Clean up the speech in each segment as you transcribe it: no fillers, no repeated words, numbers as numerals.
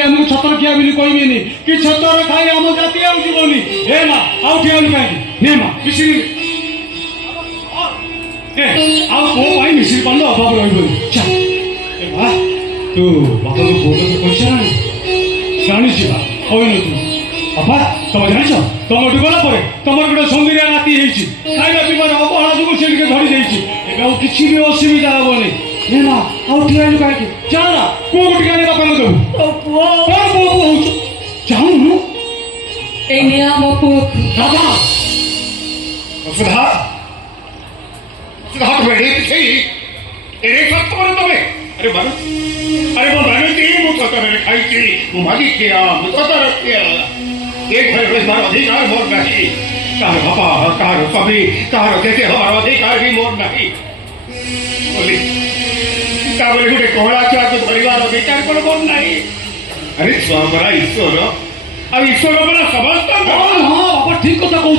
आमको छतर किया भी कहबी कि छतर खाई आम जाति आजीवनी हे माँ आउ ठिया कहीं माँ मिश्री आई मिश्री पाल अभाव रही माँ तू बापा को पुओ तो पैसा ना जानी कहन तू बापा तुम जान तुम गला तुम गोटे संगीरिया नाती खाଇବା पिबार अवहेला जो से धरी जाइए किसी भी असुविधा हेनी हे माँ आउ ठिया कहीं जाना पुओ को टे बापा देव जाऊनु दादा सुधा सुधा तुम एड़े सत्य करे तुम्हें अरे बाबू अरे वो मैंने तीन मुझे खाई थी वो मालिक किया मुझे रख किया एक घर में अधिकार मोर नहीं कहा बापा कहा कभी कहा देते हमारा अधिकार भी मोर नहीं बोली बोले गोटे कहला छुआ को धरवार अधिकार कौन मोर नहीं अरे छुआ परा ईश्वर आ ईश्वर परा समस्त हाँ बापा ठीक कथा कहू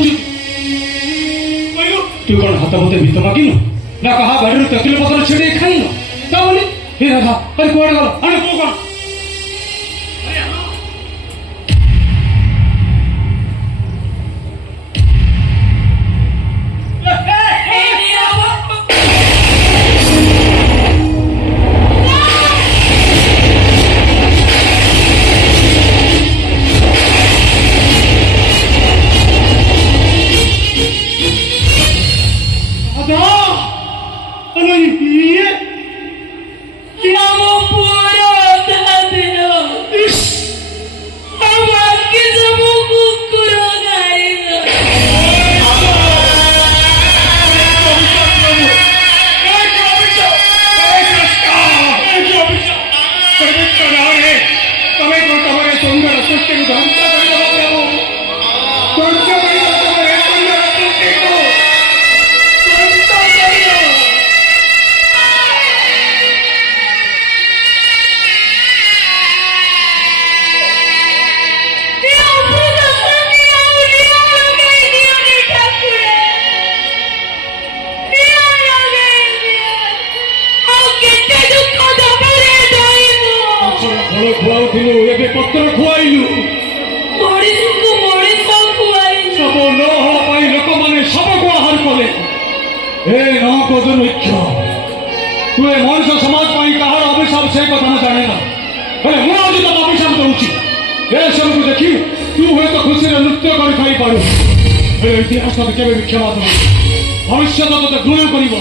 तू कौन हाथ मत भीत मागिल ना कहा बाड़ी तेतुल पत्र छेड़े खाइन क्या बोली हे राधा अरे कौन गल अरे पो कौन भविष्य तो घृणा कर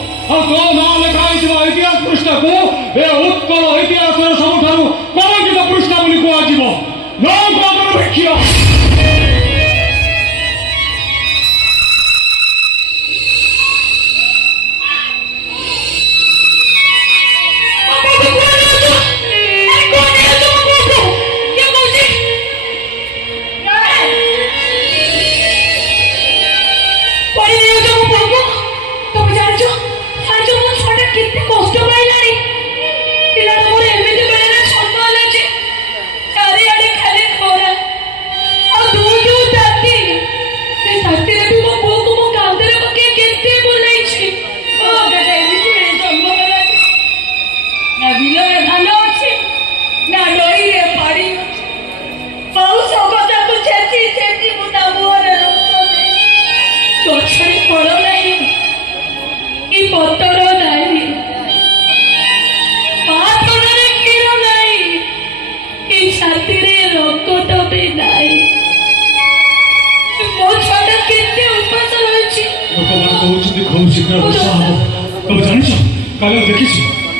भय कर इतिहास पृष्ठ को उत्कल इतिहास सबुठ कलंकित पृष्ठ बोली कहुच्छिया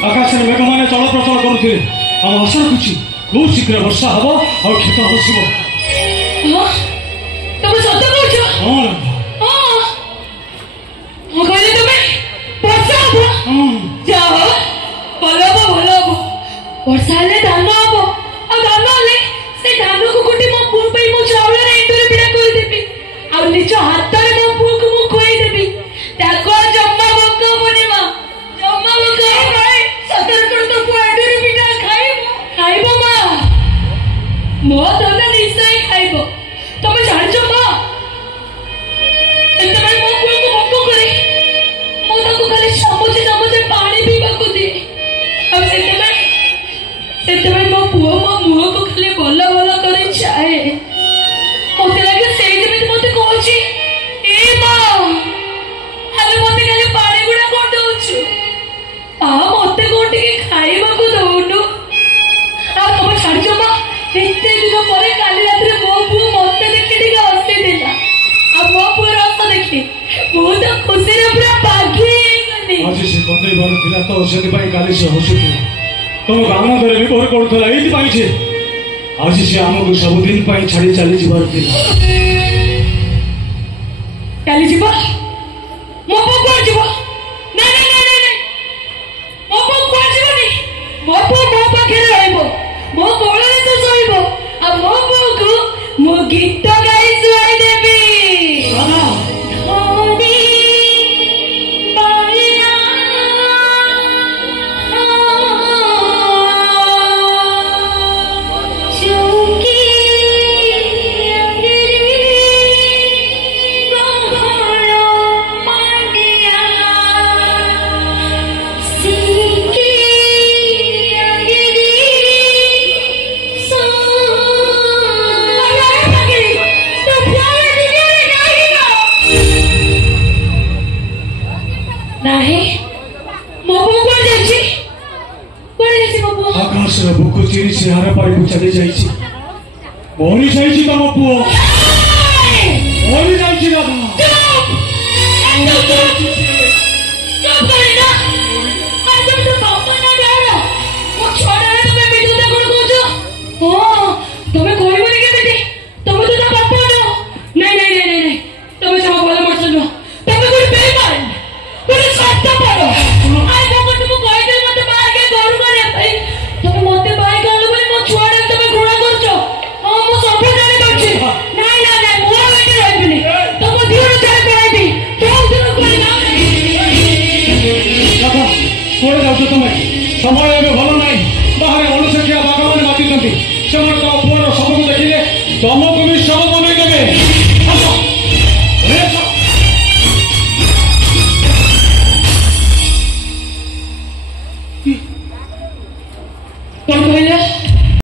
आकाश में मेघ मैंने चल प्रचल करुले आम आशा रखुच्छी बहुत शीघ्र वर्षा हम और क्षेत हसिब वर्षा धान हम धान से धान को गोटे मो पुओ मो चाउल एंटूरी पिड़ा करदेवी आ निज हाथ में मो पुओ को मु खुआईदेवी जम्मा भोक हबनी माँ जम्मा भोक खाए सतर्क तो पुओ एंटूरी पिड़ा खाइब माँ मो दादा निश्चय खाइब तुम जान माँ मो पुओ को भोक करे मुझे खाली चामचे चामचे पानी पीवा को दिए से ଯେତେବେଳେ ମୋ ପୁଅ ମୋ ମୁହଁକୁ ଖାଲି ଭଲ ଭଲ କରି ଚାଏ ମତେ ଲାଗେ ସେଇ ଯେମିତି ମତେ କହୁଛି ଏ ମା ଆଲୋ ମତେ ଖାଲି ପାଣି ଗୁଡା କଣ ଦଉଛୁ ମତେ କଣ ଟିକେ ଖାଇବାକୁ ଦଉନୁ ଆଉ ତମେ ଛାଡିଛ ମା ଏତେ ଦିନ ପରେ କାଲି ରାତିରେ ମୋ ପୁଅ ମତେ ଦେଖି ଟିକେ ହସିଥିଲା ଆଉ ମୋ ପୁଅର ହସ ଦେଖି ମୁଁ ତ ଖୁସିରେ ପୁରା ପାଗି ହେଇଗଲି ଆଜି ସେ କନ୍ଦେଇବାର ଥିଲା ତ ସେଥିପାଇଁ କାଲି ସେ ହସୁଥିଲା ତମ ଗାମରେ ବ୍ୟବହାର କରୁଥିଲା ଏଇଥିପାଇଁ ସେ ଆଜି ସେ ଆମକୁ ସବୁଦିନ ପାଇଁ ଛାଡି ଚାଲିଯିବାର ଥିଲା ଚାଲିଯିବ ମୋ ପୁଅ କୁଆଡେ ଯିବ ନାଇଁ ନାଇଁ ନାଇଁ ନାଇଁ ମୋ ପୁଅ କୁଆଡେ ଯିବନି ମୋ ପୁଅ ମୋ ପାଖରେ ରହିବ ମୋ କୋଳରେ ତ ଶୋଇବ ଆଉ ମୋ ପୁଅକୁ ମୁଁ ଗୀତ ଗାଇ ଶୁଆଇ ଦେବି ଆକାଶର ବୁକୁ ଚିରି ସେ ହାର ପାରିକୁ ଚାଲି ଯାଇଛି ମରି ଯାଇଛି ତମ ପୁଅ ମରି ଯାଇଛି ଦାଦା ତମେ କହିବନି କେମିତି ତମେ ତ ତା ବାପା ନୁହଁ ନାଇଁ ନାଇଁ ନାଇଁ ନାଇଁ ନାଇଁ ତମେ ଜମା ଭଲ ମଣିଷ ନୁହଁ ତମେ ଗୋଟେ ବେଇମାନ ଗୋଟେ ସ୍ୱାର୍ଥପର ମୁଁ କହିଥିଲି ମତେ ବାହାରକେ ଘରୁ କରିବା ପାଇଁ ତମେ ମତେ ବାହାରକେ ଆଣିଲ ବୋଲି ମୋ ଛୁଆଟା ତମେ ଘୃଣା କରୁଛ ମୁଁ ସବୁ ଜାଣି ପାରୁଛି ନାଇଁ ନାଇଁ ନାଇଁ ମୁଁ ଆଉ ଏଠି ରହିବିନି ତମ ଦିହରୁ ଚାଲି ପଳାଇବି ଯୋଉ ଦିନ କୁଆଡେ ଯାଉଛ ତମେ ସମୟ ଏବେ ଭଲ ନାହିଁ ବାହାରେ ଅଣସଂଖ୍ୟା ବାଘମାନେ ମାତିଛନ୍ତି ସେମାନେ ତମ